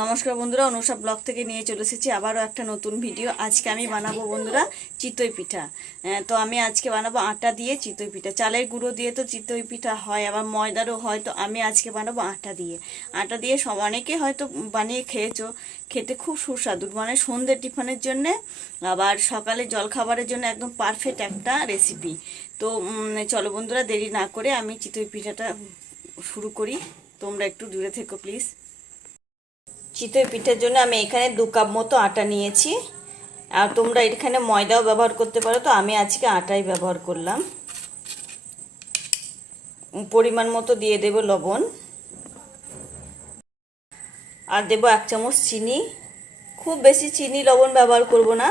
নমস্কার বন্ধুরা, অনুষা ব্লগ থেকে নিয়ে চলে এসেছি আবারও একটা নতুন ভিডিও। আজকে আমি বানাবো বন্ধুরা চিতই পিঠা। তো আমি আজকে বানাবো আটা দিয়ে চিতই পিঠা। চালের গুঁড়ো দিয়ে তো চিতই পিঠা হয়, আবার ময়দারও হয়, তো আমি আজকে বানাবো আটা দিয়ে। আটা দিয়ে সব অনেকে হয়তো বানিয়ে খেয়েছো, খেতে খুব সুস্বাদু। মানে সন্ধ্যে টিফানের জন্যে, আবার সকালে জলখাবারের জন্য একদম পারফেক্ট একটা রেসিপি তো চলো বন্ধুরা, দেরি না করে আমি চিতই পিঠাটা শুরু করি। তোমরা একটু দূরে থেকো প্লিজ চিতই পিঠার জন্য আমি এখানে দু কাপ মতো আটা নিয়েছি। আর তোমরা এখানে ময়দাও ব্যবহার করতে পারো। তো আমি আজকে আটাই ব্যবহার করলাম। পরিমাণ মতো দিয়ে দেব লবণ। আর দেব এক চামচ চিনি। খুব বেশি চিনি লবণ ব্যবহার করব না।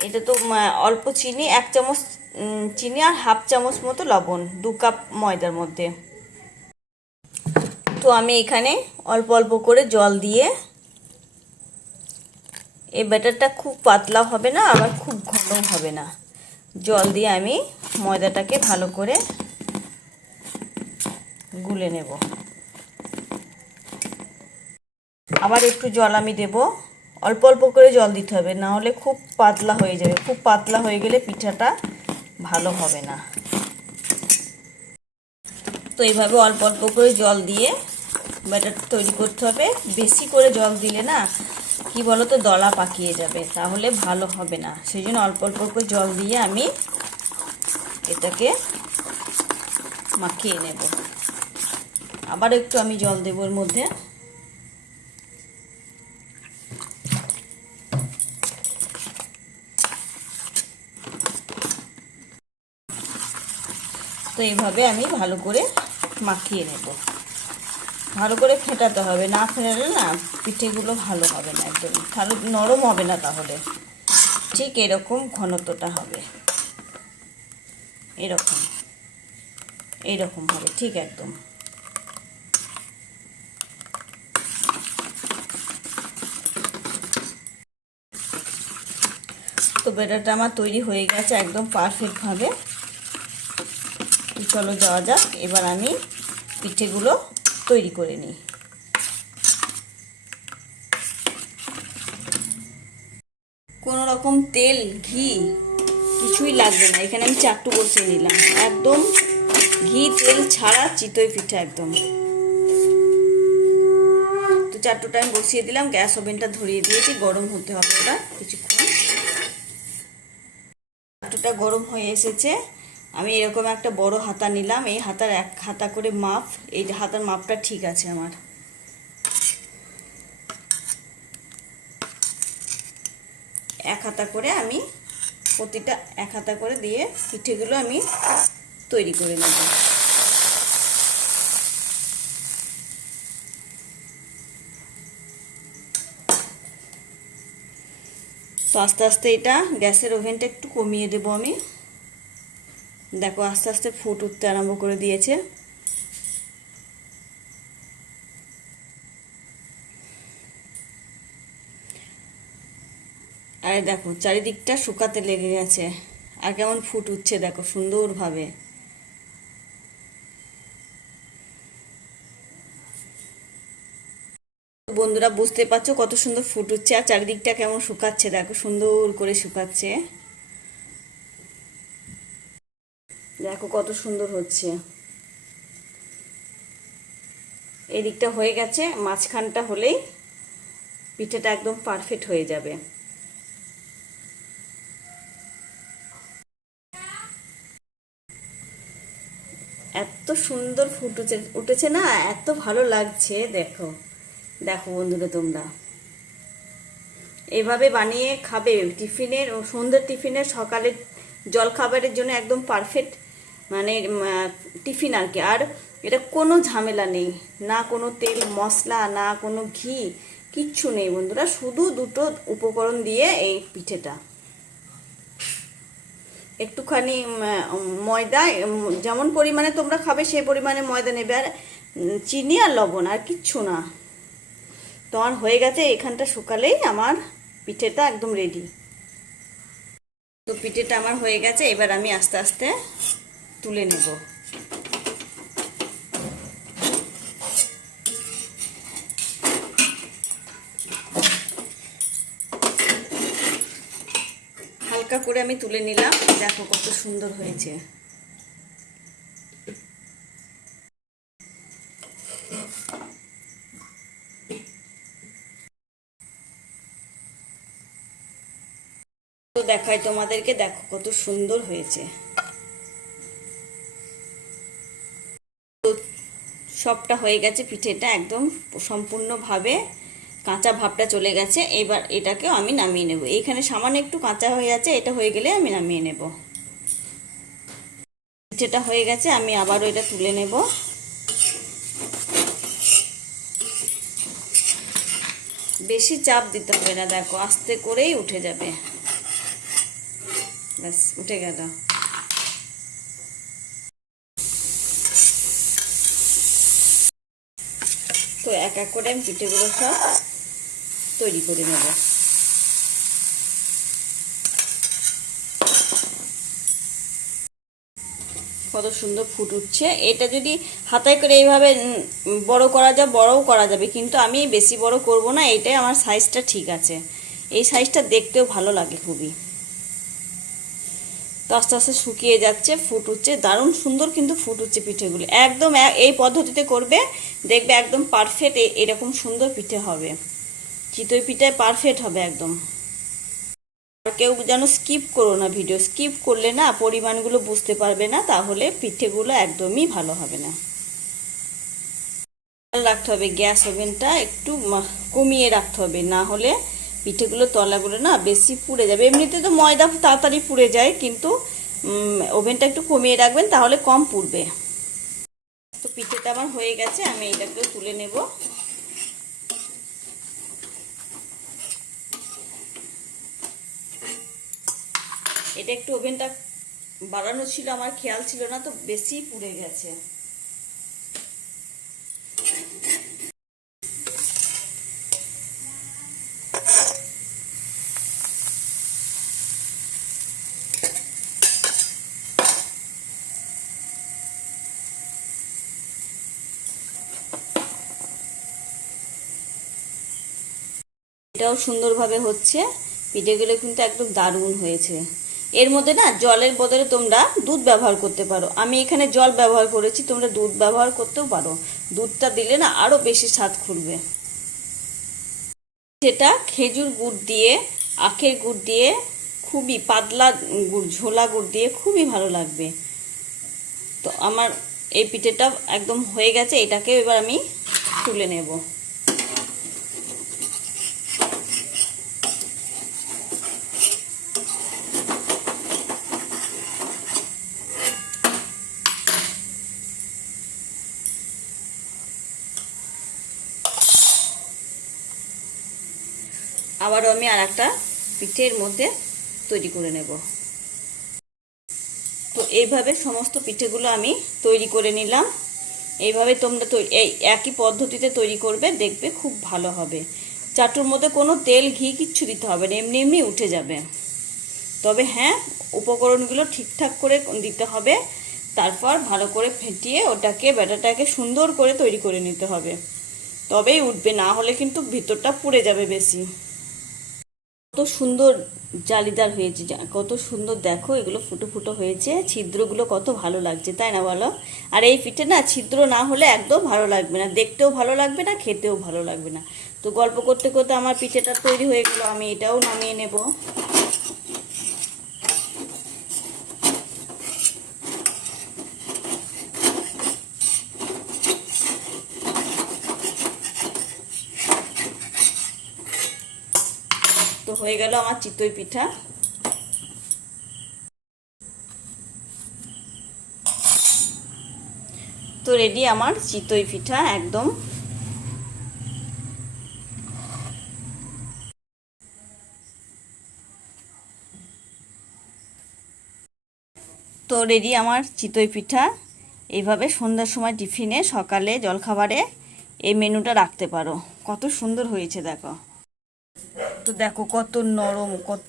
এটা তো অল্প চিনি, এক চামচ চিনি আর হাফ চামচ মতো লবণ, দু কাপ ময়দার মধ্যে। তো আমি এখানে অল্প অল্প করে জল দিয়ে এই ব্যাটারটা খুব পাতলা হবে না, আবার খুব ঘন হবে না। জল দিয়ে আমি ময়দাটাকে ভালো করে গুলে নেব। আবার একটু জল আমি দেব। অল্প অল্প করে জল দিতে হবে, না হলে খুব পাতলা হয়ে যাবে। খুব পাতলা হয়ে গেলে পিঠাটা ভালো হবে না। তো এইভাবে অল্প অল্প করে জল দিয়ে ব্যাটার তৈরি করতে হবে। বেশি করে জল দিলে না, কি বলো তো দলা পাকিয়ে যাবে। তাহলে ভালো হবে না। সেই জন্য অল্প অল্প করে জল দিয়ে আমি এটাকে মাখিয়ে নেব। আবার একটু আমি জল দেব এর মধ্যে। তো এইভাবে আমি ভালো করে মাখিয়ে নেব। ভালো করে ফেটাতে হবে। না ফেটালে না পিঠেগুলো ভালো হবে না একদম। ভালো নরম হবে না তাহলে। ঠিক এরকম ঘনত্বটা হবে। এরকম। এইরকম হবে, ঠিক একদম। তো বেটারটা আমার তৈরি হয়ে গেছে একদম পারফেক্টভাবে চলো যাওয়া যাক। এবার আমি পিঠেগুলো তৈরি করে নিই। কোনো রকম তেল, ঘি, কিছুই লাগবে না। এখানে আমি চারটু বসিয়ে নিলাম। একদম ঘি, তেল ছাড়া চিতই পিঠা একদম। তো চারটুটা আমি বসিয়ে দিলাম। গ্যাস ওভেনটা ধরিয়ে দিয়েছি। গরম হতে হবে ওটা কিছুক্ষণ। চারটুটা গরম হয়ে এসেছে। আমি এরকম একটা বড় হাতা নিলাম, এই হাতার এক হাতা করে মাপ, এই হাতার মাপটা ঠিক আছে আমার। এক হাতা করে আমি প্রতিটা, এক হাতা করে দিয়ে পিঠেগুলো আমি তৈরি করে নেব। তো আস্তে আস্তে এটা গ্যাসের ওভেনটা একটু কমিয়ে দেবো আমি। দেখো আস্তে আস্তে ফুট উঠতে আরম্ভ করে দিয়েছে। আরে দেখো, চারিদিকটা শুকাতে লেগে গেছে। আর কেমন ফুট উঠছে দেখো, সুন্দরভাবে। বন্ধুরা, বুঝতে পারছ কত সুন্দর ফুট উঠছে, আর চারিদিকটা কেমন শুকাচ্ছে দেখো, সুন্দর করে শুকাচ্ছে। দেখো কত সুন্দর হচ্ছে। এই দিকটা হয়ে গেছে, মাঝখানটা হলেই পিঠেটা একদম পারফেক্ট হয়ে যাবে। এত সুন্দর ফুটেছে উঠেছে না? এত ভালো লাগছে, দেখো। দেখো বন্ধুরা তোমরা। এভাবে বানিয়ে খাবে, টিফিনের ও সন্ধ্যের টিফিনের সকালের জল খাবারের জন্য একদম পারফেক্ট মানে টিফিন আর কি। আর এটা কোনো ঝামেলা নেই। না কোনো তেল, মশলা, না কোনো ঘি, কিচ্ছু নেই বন্ধুরা। শুধু দুটো উপকরণ দিয়ে এই পিঠেটা। একটুখানি ময়দা যেমন পরিমাণে তোমরা খাবে সেই পরিমাণে ময়দা নেবে। আর চিনি আর লবণ, আর কিচ্ছু না। তোমার হয়ে গেছে এখানটা শুকালেই আমার পিঠেটা একদম রেডি তো পিঠেটা আমার হয়ে গেছে, এবার আমি আস্তে আস্তে তুলে নেব। হালকা করে আমি তুলে নিলাম। দেখো কত সুন্দর হয়েছে। দেখায় তোমাদেরকে, দেখো কত সুন্দর হয়েছে। তো সবটা হয়ে গেছে, পিঠেটা একদম সম্পূর্ণভাবে কাঁচা ভাবটা চলে গেছে। এবার এটাকেও আমি নামিয়ে নেব। এইখানে সামান্য একটু কাঁচা হয়ে আছে, এটা হয়ে গেলে আমি নামিয়ে নেব। পিঠেটা হয়ে গেছে, আমি আবারও এটা তুলে নেব। বেশি চাপ দিতে হবে না, দেখো, আস্তে করেই উঠে যাবে। ব্যাস, উঠে গেল তো এক এক করে আমি পিঠেগুলো সব তৈরি করে নেব। কত সুন্দর ফুট উঠছে। এটা যদি হাতায় করে এইভাবে বড় করা যায়, বড়ও করা যাবে। কিন্তু আমি বেশি বড় করব না, এটাই আমার সাইজটা ঠিক আছে। এই সাইজটা দেখতেও ভালো লাগে খুবই। তো আস্তে আস্তে শুকিয়ে যাচ্ছে ফুট উঠছে দারুণ সুন্দর কিন্তু ফুট উঠছে পিঠেগুলো। একদম এই পদ্ধতিতে করবে, দেখবে একদম পারফেক্ট এরকম সুন্দর পিঠে হবে। চিতই পিঠায় পারফেক্ট হবে একদম। আর কেউ যেন স্কিপ করো না ভিডিও স্কিপ করলে না পরিমাণগুলো বুঝতে পারবে না, তাহলে পিঠেগুলো একদমই ভালো হবে না। রাখতে হবে, গ্যাস ওভেনটা একটু কমিয়ে রাখতে হবে, না হলে পিঠেগুলো, তলাগুলো না বেশি পুড়ে যাবে। এমনিতে তো ময়দা তাড়াতাড়ি পুড়ে যায়, কিন্তু ওভেনটা একটু কমিয়ে রাখবেন, তাহলে কম পুড়বে। তো পিঠেটা আমার হয়ে গেছে, আমি এটাকেও তুলে নেব। এটা একটু ওভেনটা বাড়ানো ছিল, আমার খেয়াল ছিল না, তো বেশি পুড়ে গেছে। এটাও সুন্দরভাবে হচ্ছে। পিঠেগুলো কিন্তু একদম দারুণ হয়েছে। এর মধ্যে না জলের বদলে তোমরা দুধ ব্যবহার করতে পারো। আমি এখানে জল ব্যবহার করেছি, তোমরা দুধ ব্যবহার করতেও পারো। দুধটা দিলে না আরও বেশি স্বাদ খুলবে। সেটা খেজুর গুড় দিয়ে, আখের গুড় দিয়ে, খুবই পাতলা গুড়, ঝোলা গুড় দিয়ে খুবই ভালো লাগবে। তো আমার এই পিঠেটা একদম হয়ে গেছে এটাকে এবার আমি তুলে নেব। আবারও আমি আর একটা পিঠের মধ্যে তৈরি করে নেব। তো এইভাবে সমস্ত পিঠেগুলো আমি তৈরি করে নিলাম। এইভাবে তোমরা এই একই পদ্ধতিতে তৈরি করবে, দেখবে খুব ভালো হবে। চাটুর মধ্যে কোনো তেল, ঘি কিচ্ছু দিতে হবে না, এমনি এমনি উঠে যাবে। তবে হ্যাঁ উপকরণগুলো ঠিকঠাক করে দিতে হবে। তারপর ভালো করে ফেটিয়ে ওটাকে, ব্যাটারটাকে সুন্দর করে তৈরি করে নিতে হবে। তবেই উঠবে, না হলে কিন্তু ভিতরটা পুড়ে যাবে বেশি। কত সুন্দর জালিদার হয়েছে কত সুন্দর দেখো, এগুলো ফুটো ফুটো হয়েছে, ছিদ্রগুলো কত ভালো লাগছে, তাই না বলো? আর এই পিঠে না, ছিদ্র না হলে একদম ভালো লাগবে না, দেখতেও ভালো লাগবে না, খেতেও ভালো লাগবে না। তো গল্প করতে করতে আমার পিঠেটা তৈরি হয়ে গেলো, আমি এটাও নামিয়ে নেব। হয়ে গেল আমার চিতই পিঠা। তো রেডি আমার চিতই পিঠা একদম। তো রেডি আমার চিতই পিঠা। এইভাবে সন্ধ্যার সময় টিফিনে সকালে জলখাবারে এই মেনুটা রাখতে পারো। কত সুন্দর হয়েছে দেখো। তো দেখো, কত নরম, কত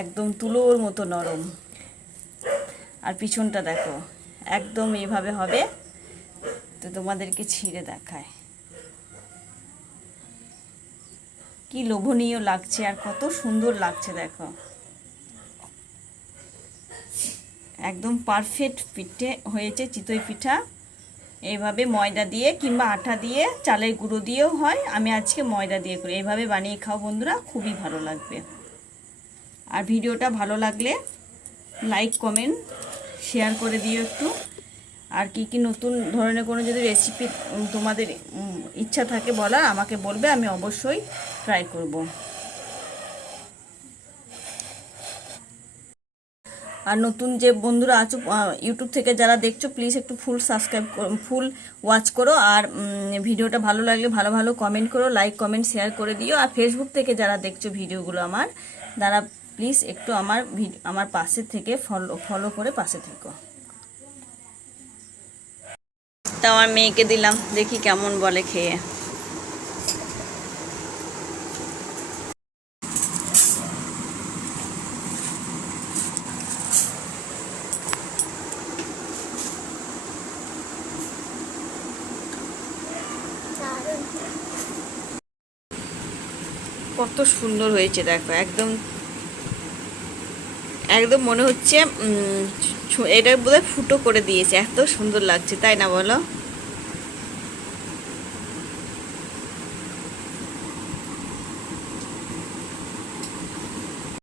একদম তুলোর মতো নরম। আর পিছনটা দেখো, একদম এইভাবে হবে, তো তোমাদেরকে ছিঁড়ে দেখায়। কি লোভনীয় লাগছে, আর কত সুন্দর লাগছে, দেখো। একদম পারফেক্ট পিঠে হয়েছে চিতই পিঠা। এইভাবে ময়দা দিয়ে কিংবা আটা দিয়ে, চালের গুঁড়ো দিয়েও হয়। আমি আজকে ময়দা দিয়ে করি। এইভাবে বানিয়ে খাও বন্ধুরা, খুবই ভালো লাগবে। আর ভিডিওটা ভালো লাগলে লাইক, কমেন্ট, শেয়ার করে দিও একটু। আর কি কি নতুন ধরনের কোনো যদি রেসিপি তোমাদের ইচ্ছা থাকে বলার, আমাকে বলবে, আমি অবশ্যই ট্রাই করব। আর নতুন যে বন্ধুরা আছো ইউটিউব থেকে যারা দেখছ প্লিজ একটু ফুল সাবস্ক্রাইব ফুল ওয়াচ করো। আর ভিডিওটা ভালো লাগলে ভালো ভালো কমেন্ট করো লাইক কমেন্ট শেয়ার করে দিও। আর ফেসবুক থেকে যারা দেখছ ভিডিওগুলো আমার, তারা প্লিজ একটু আমার আমার পাশে থেকে ফলো ফলো করে পাশে থেকো। তা আমার মেয়েকে দিলাম, দেখি কেমন বলে খেয়ে। কত সুন্দর হয়েছে, দেখো, একদম একদম মনে হচ্ছে এটা বোধহয় ফুটো করে দিয়েছে, এত সুন্দর লাগছে, তাই না বলো?